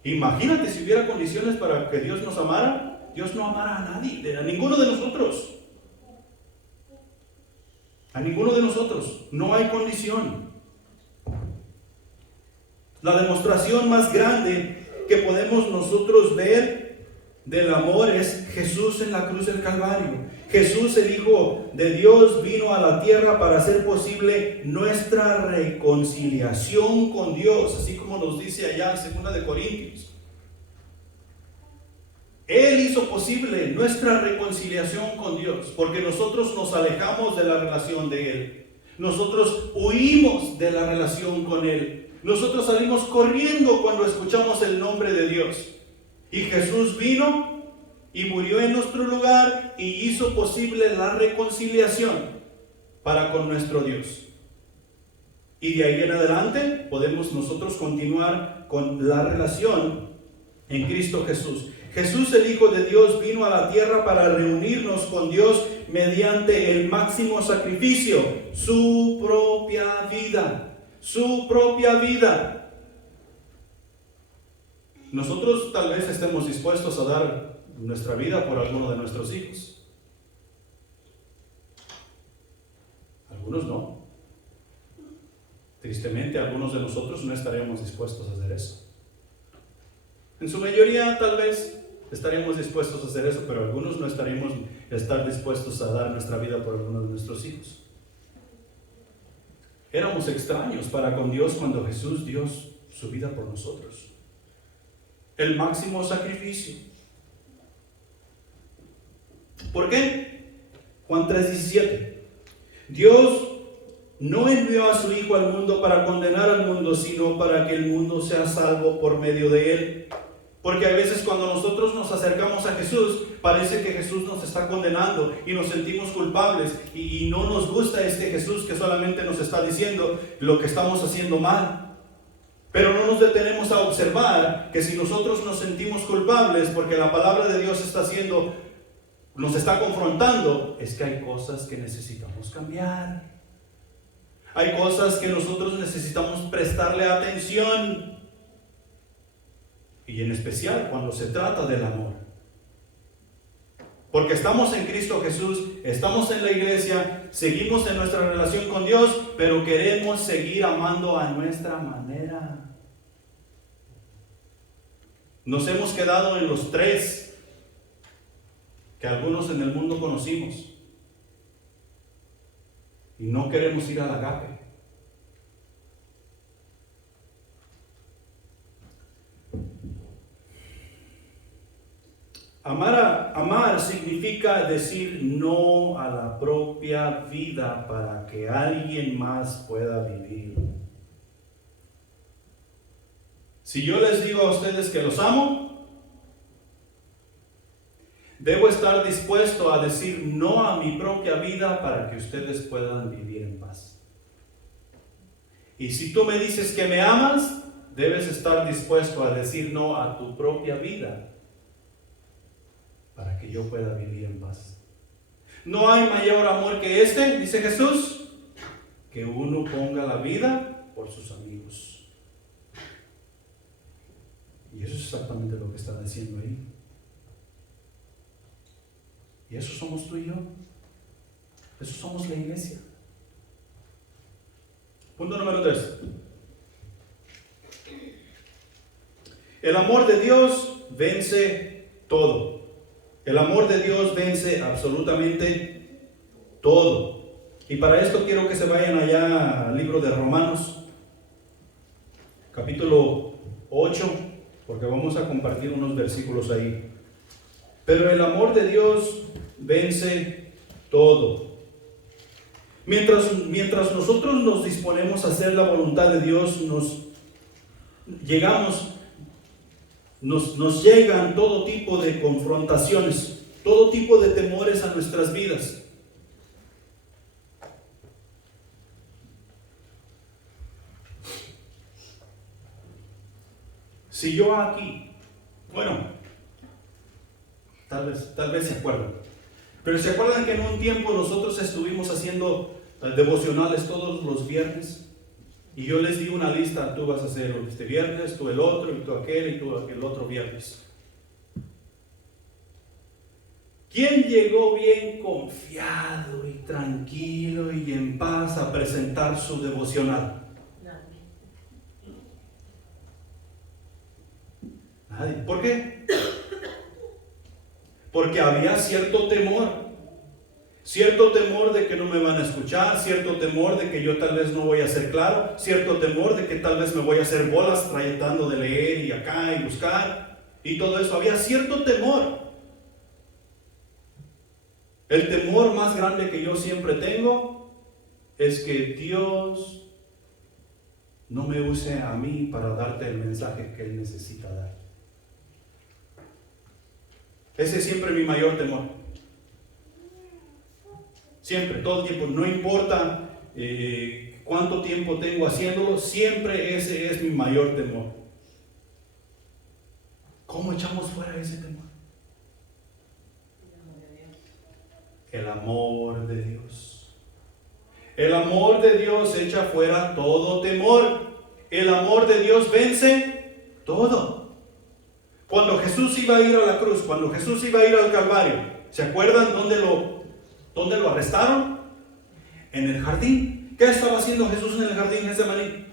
Imagínate si hubiera condiciones para que Dios nos amara. Dios no amara a nadie, a ninguno de nosotros. A ninguno de nosotros. No hay condición. La demostración más grande que podemos nosotros ver del amor es Jesús en la cruz del Calvario. Jesús, el Hijo de Dios, vino a la tierra para hacer posible nuestra reconciliación con Dios, así como nos dice allá en 2 de Corintios. Él hizo posible nuestra reconciliación con Dios, porque nosotros nos alejamos de la relación de Él. Nosotros huimos de la relación con Él. Nosotros salimos corriendo cuando escuchamos el nombre de Dios. Y Jesús vino y murió en nuestro lugar y hizo posible la reconciliación para con nuestro Dios. Y de ahí en adelante podemos nosotros continuar con la relación en Cristo Jesús. Jesús, el Hijo de Dios, vino a la tierra para reunirnos con Dios mediante el máximo sacrificio, su propia vida. Su propia vida. Nosotros tal vez estemos dispuestos a dar nuestra vida por alguno de nuestros hijos. Algunos no. Tristemente, algunos de nosotros no estaremos dispuestos a hacer eso. En su mayoría, tal vez estaremos dispuestos a hacer eso, pero algunos no estaremos dispuestos a dar nuestra vida por alguno de nuestros hijos. Éramos extraños para con Dios cuando Jesús dio su vida por nosotros. El máximo sacrificio. ¿Por qué? Juan 3:17. Dios no envió a su Hijo al mundo para condenar al mundo, sino para que el mundo sea salvo por medio de Él. Porque a veces cuando nosotros nos acercamos a Jesús, parece que Jesús nos está condenando y nos sentimos culpables y no nos gusta este Jesús que solamente nos está diciendo lo que estamos haciendo mal. Pero no nos detenemos a observar que si nosotros nos sentimos culpables porque la palabra de Dios nos está confrontando, es que hay cosas que necesitamos cambiar. Hay cosas que nosotros necesitamos prestarle atención. Y en especial cuando se trata del amor. Porque estamos en Cristo Jesús, estamos en la iglesia, seguimos en nuestra relación con Dios, pero queremos seguir amando a nuestra manera. Nos hemos quedado en los 3 que algunos en el mundo conocimos. Y no queremos ir al agape. Amar significa decir no a la propia vida para que alguien más pueda vivir. Si yo les digo a ustedes que los amo, debo estar dispuesto a decir no a mi propia vida para que ustedes puedan vivir en paz. Y si tú me dices que me amas, debes estar dispuesto a decir no a tu propia vida para que yo pueda vivir en paz. No hay mayor amor que este, dice Jesús, que uno ponga la vida por sus amigos. Y eso es exactamente lo que está diciendo ahí. Y eso somos tú y yo. Eso somos la iglesia. Punto número 3. El amor de Dios vence todo. El amor de Dios vence absolutamente todo. Y para esto quiero que se vayan allá al libro de Romanos, capítulo 8, porque vamos a compartir unos versículos ahí. Pero el amor de Dios vence todo. Mientras nosotros nos disponemos a hacer la voluntad de Dios, nos llegan todo tipo de confrontaciones, todo tipo de temores a nuestras vidas. Si yo aquí, bueno, tal vez se acuerdan, pero se acuerdan que en un tiempo nosotros estuvimos haciendo devocionales todos los viernes. Y yo les di una lista, tú vas a hacer este viernes, tú el otro, y tú aquel, y tú el otro viernes. ¿Quién llegó bien confiado y tranquilo y en paz a presentar su devocional? Nadie. ¿Por qué? Porque había cierto temor. Cierto temor de que no me van a escuchar, cierto temor de que yo tal vez no voy a ser claro, cierto temor de que tal vez me voy a hacer bolas tratando de leer y acá y buscar y todo eso. Había cierto temor. El temor más grande que yo siempre tengo es que Dios no me use a mí para darte el mensaje que Él necesita dar. Ese es siempre mi mayor temor. Siempre, todo el tiempo, no importa cuánto tiempo tengo haciéndolo, siempre ese es mi mayor temor. ¿Cómo echamos fuera ese temor? El amor de Dios. El amor de Dios echa fuera todo temor. El amor de Dios vence todo. Cuando Jesús iba a ir a la cruz, cuando Jesús iba a ir al Calvario, ¿se acuerdan dónde lo arrestaron? En el jardín. ¿Qué estaba haciendo Jesús en el jardín de Getsemaní?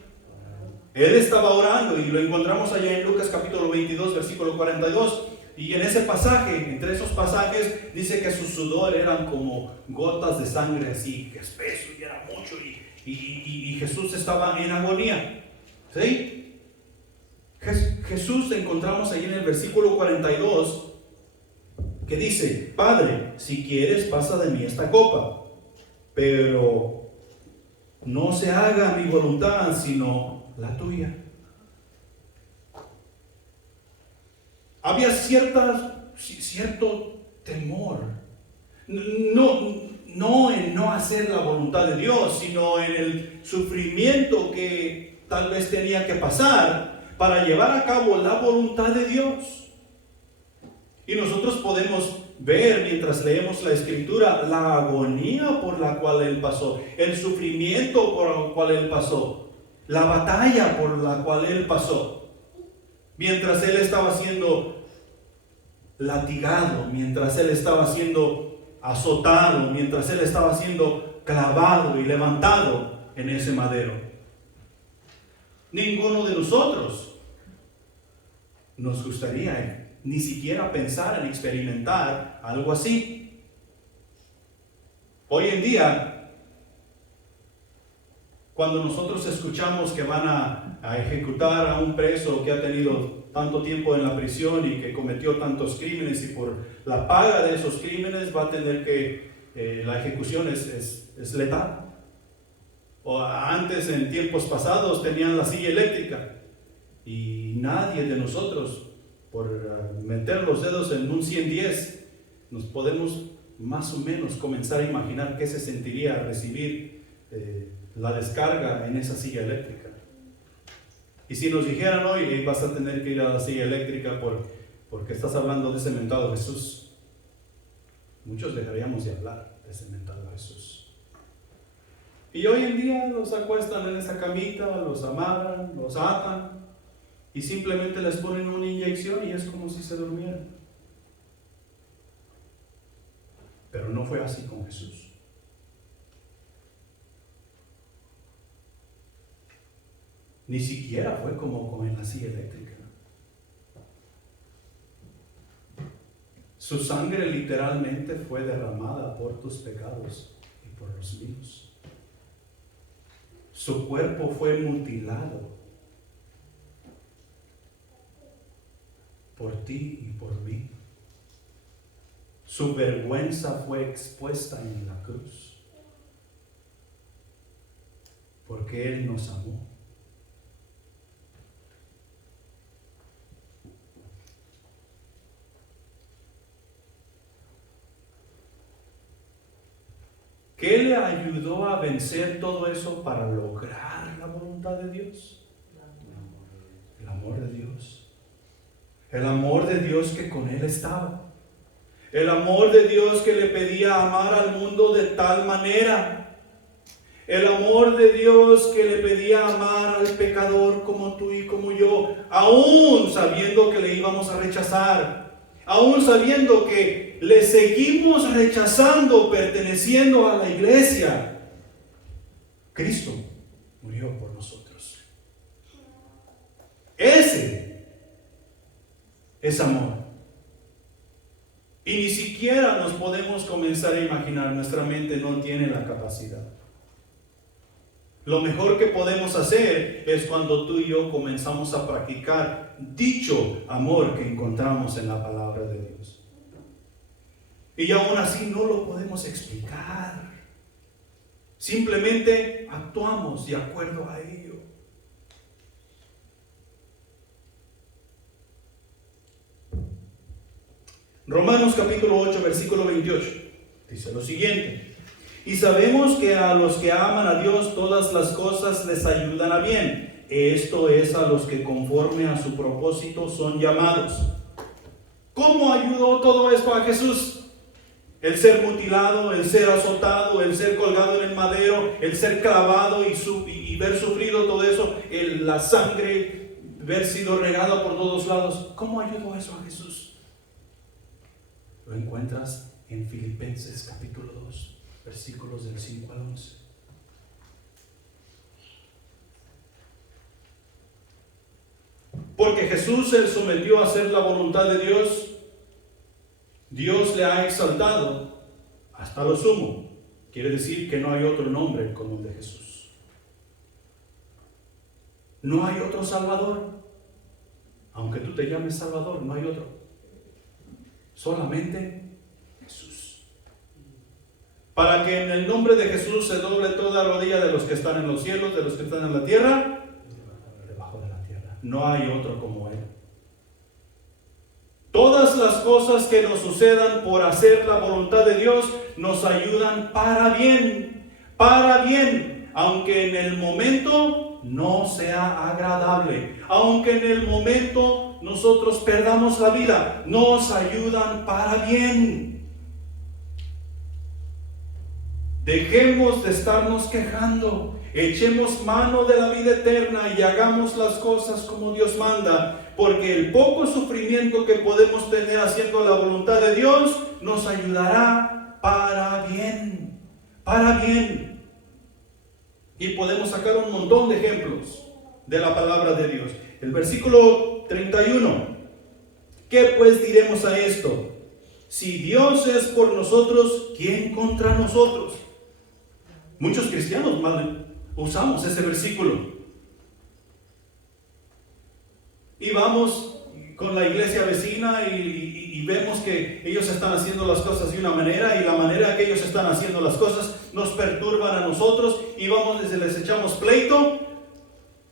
Él estaba orando y lo encontramos allá en Lucas capítulo 22, versículo 42. Y en ese pasaje, entre esos pasajes, dice que su sudor eran como gotas de sangre así, espeso y era mucho. Y Jesús estaba en agonía. ¿Sí? Jesús encontramos ahí en el versículo 42 que dice: Padre, si quieres pasa de mí esta copa, pero no se haga mi voluntad sino la tuya. había cierto temor. No en no hacer la voluntad de Dios, sino en el sufrimiento que tal vez tenía que pasar para llevar a cabo la voluntad de Dios. Y nosotros podemos ver mientras leemos la Escritura la agonía por la cual Él pasó, el sufrimiento por el cual Él pasó, la batalla por la cual Él pasó. Mientras Él estaba siendo latigado, mientras Él estaba siendo azotado, mientras Él estaba siendo clavado y levantado en ese madero. Ninguno de nosotros nos gustaría ni siquiera pensar en experimentar algo así. Hoy en día, cuando nosotros escuchamos que van a ejecutar a un preso que ha tenido tanto tiempo en la prisión y que cometió tantos crímenes, y por la paga de esos crímenes va a tener que, la ejecución es letal. O antes, en tiempos pasados, tenían la silla eléctrica, y nadie de nosotros, por meter los dedos en un 110, nos podemos más o menos comenzar a imaginar qué se sentiría recibir la descarga en esa silla eléctrica. Y si nos dijeran hoy, vas a tener que ir a la silla eléctrica porque estás hablando de ese mentado Jesús, muchos dejaríamos de hablar de ese mentado Jesús. Y hoy en día los acuestan en esa camita, los amarran, los atan y simplemente les ponen una inyección y es como si se durmieran. Pero no fue así con Jesús. Ni siquiera fue como en la silla eléctrica. Su sangre literalmente fue derramada por tus pecados y por los míos. Su cuerpo fue mutilado por ti y por mí. Su vergüenza fue expuesta en la cruz, porque Él nos amó. ¿Qué le ayudó a vencer todo eso para lograr la voluntad de Dios? El amor de Dios. El amor de Dios que con Él estaba. El amor de Dios que le pedía amar al mundo de tal manera. El amor de Dios que le pedía amar al pecador como tú y como yo, aún sabiendo que le íbamos a rechazar. Aún sabiendo que le seguimos rechazando perteneciendo a la iglesia, Cristo murió por nosotros. Ese es amor. Y ni siquiera nos podemos comenzar a imaginar, nuestra mente no tiene la capacidad. Lo mejor que podemos hacer es cuando tú y yo comenzamos a practicar dicho amor que encontramos en la palabra de Dios. Y aún así no lo podemos explicar. Simplemente actuamos de acuerdo a ello. Romanos capítulo 8, versículo 28. Dice lo siguiente. Y sabemos que a los que aman a Dios todas las cosas les ayudan a bien. Esto es a los que conforme a su propósito son llamados. ¿Cómo ayudó todo esto a Jesús? El ser mutilado, el ser azotado, el ser colgado en el madero, el ser clavado y ver sufrido todo eso, la sangre, ver sido regada por todos lados. ¿Cómo ayudó eso a Jesús? Lo encuentras en Filipenses capítulo 2. Versículos del 5 al 11. Porque Jesús se sometió a hacer la voluntad de Dios, Dios le ha exaltado hasta lo sumo. Quiere decir que no hay otro nombre como el de Jesús. No hay otro Salvador. Aunque tú te llames Salvador, no hay otro. Solamente Jesús. Para que en el nombre de Jesús se doble toda rodilla de los que están en los cielos, de los que están en la tierra, debajo de la tierra. No hay otro como Él. Todas las cosas que nos sucedan por hacer la voluntad de Dios nos ayudan para bien, aunque en el momento no sea agradable, aunque en el momento nosotros perdamos la vida, nos ayudan para bien. Dejemos de estarnos quejando, echemos mano de la vida eterna y hagamos las cosas como Dios manda, porque el poco sufrimiento que podemos tener haciendo la voluntad de Dios nos ayudará para bien, para bien. Y podemos sacar un montón de ejemplos de la palabra de Dios. El versículo 31. ¿Qué pues diremos a esto? Si Dios es por nosotros, ¿quién contra nosotros? Muchos cristianos mal usamos ese versículo. Y vamos con la iglesia vecina y vemos que ellos están haciendo las cosas de una manera, y la manera que ellos están haciendo las cosas nos perturban a nosotros, y vamos y les echamos pleito.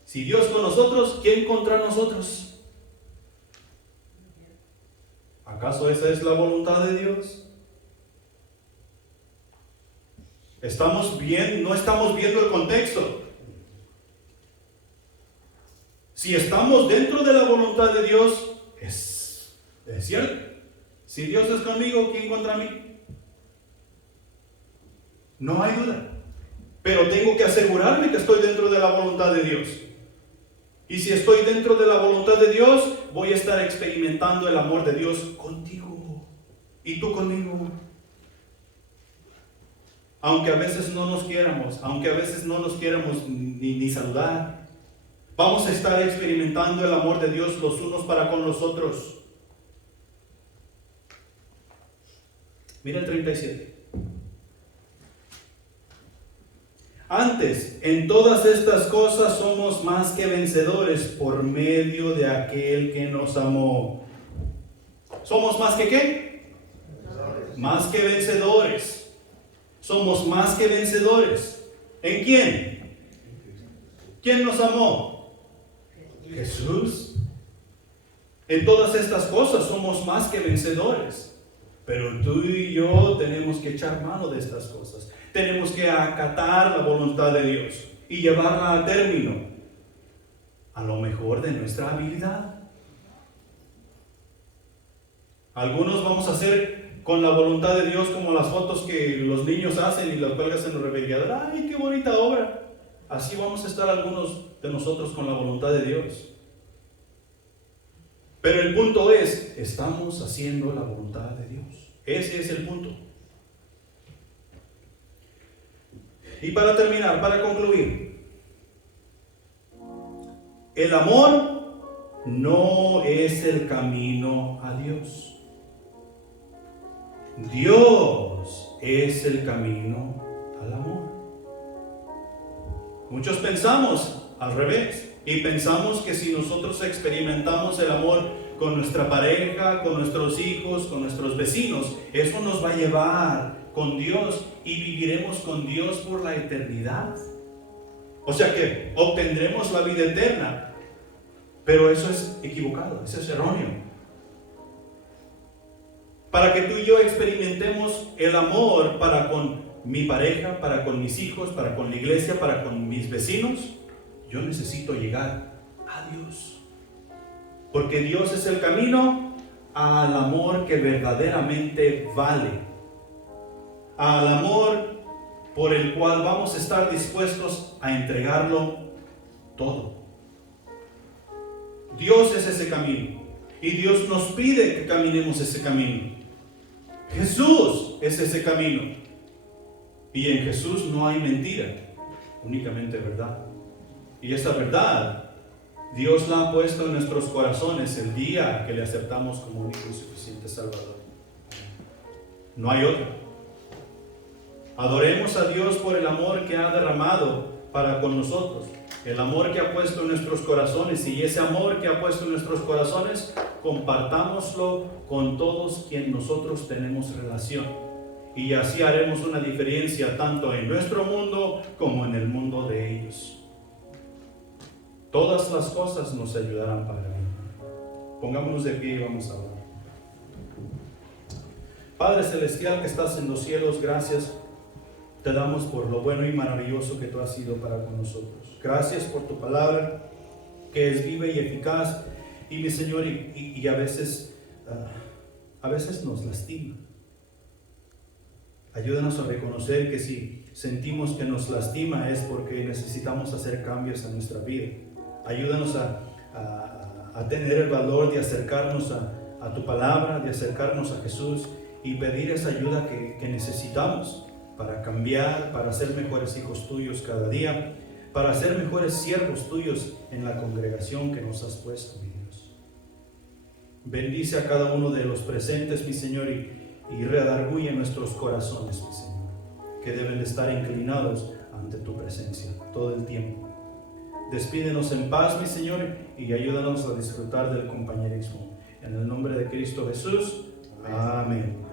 Si Dios con nosotros, ¿quién contra nosotros? ¿Acaso esa es la voluntad de Dios? No estamos viendo el contexto. Si estamos dentro de la voluntad de Dios, es cierto. Si Dios es conmigo, ¿quién contra mí? No hay duda. Pero tengo que asegurarme que estoy dentro de la voluntad de Dios. Y si estoy dentro de la voluntad de Dios, voy a estar experimentando el amor de Dios contigo y tú conmigo. Aunque a veces no nos quieramos, ni saludar, vamos a estar experimentando el amor de Dios los unos para con los otros. Mira el 37. Antes, en todas estas cosas somos más que vencedores por medio de aquel que nos amó. ¿Somos más que qué? Más que vencedores. Somos más que vencedores. ¿En quién? ¿Quién nos amó? Jesús. En todas estas cosas somos más que vencedores. Pero tú y yo tenemos que echar mano de estas cosas. Tenemos que acatar la voluntad de Dios y llevarla a término, a lo mejor de nuestra habilidad. Algunos vamos a hacer con la voluntad de Dios como las fotos que los niños hacen y las cuelgas en el refrigerador. ¡Ay, qué bonita obra! Así vamos a estar algunos de nosotros con la voluntad de Dios. Pero el punto es, estamos haciendo la voluntad de Dios. Ese es el punto. Y para terminar, para concluir, el amor no es el camino a Dios. Dios es el camino al amor. Muchos pensamos al revés y pensamos que si nosotros experimentamos el amor con nuestra pareja, con nuestros hijos, con nuestros vecinos, eso nos va a llevar con Dios y viviremos con Dios por la eternidad. O sea que obtendremos la vida eterna, pero eso es equivocado, eso es erróneo. Para que tú y yo experimentemos el amor para con mi pareja, para con mis hijos, para con la iglesia, para con mis vecinos, yo necesito llegar a Dios. Porque Dios es el camino al amor que verdaderamente vale. Al amor por el cual vamos a estar dispuestos a entregarlo todo. Dios es ese camino. Y Dios nos pide que caminemos ese camino. Jesús es ese camino. Y en Jesús no hay mentira, únicamente verdad. Y esa verdad Dios la ha puesto en nuestros corazones el día que le aceptamos como único y suficiente Salvador. No hay otro. Adoremos a Dios por el amor que ha derramado para con nosotros, el amor que ha puesto en nuestros corazones, y ese amor que ha puesto en nuestros corazones, compartámoslo con todos quien nosotros tenemos relación. Y así haremos una diferencia tanto en nuestro mundo como en el mundo de ellos. Todas las cosas nos ayudarán para mí. Pongámonos de pie y vamos a orar. Padre Celestial que estás en los cielos, gracias te damos por lo bueno y maravilloso que tú has sido para con nosotros. Gracias por tu palabra, que es viva y eficaz, y mi Señor, y a veces nos lastima. Ayúdanos a reconocer que si sentimos que nos lastima es porque necesitamos hacer cambios en nuestra vida. Ayúdanos a tener el valor de acercarnos a tu palabra, de acercarnos a Jesús y pedir esa ayuda que necesitamos para cambiar, para ser mejores hijos tuyos cada día, para ser mejores siervos tuyos en la congregación que nos has puesto, mi Dios. Bendice a cada uno de los presentes, mi Señor, y redarguye nuestros corazones, mi Señor, que deben de estar inclinados ante tu presencia todo el tiempo. Despídenos en paz, mi Señor, y ayúdanos a disfrutar del compañerismo. En el nombre de Cristo Jesús. Amén.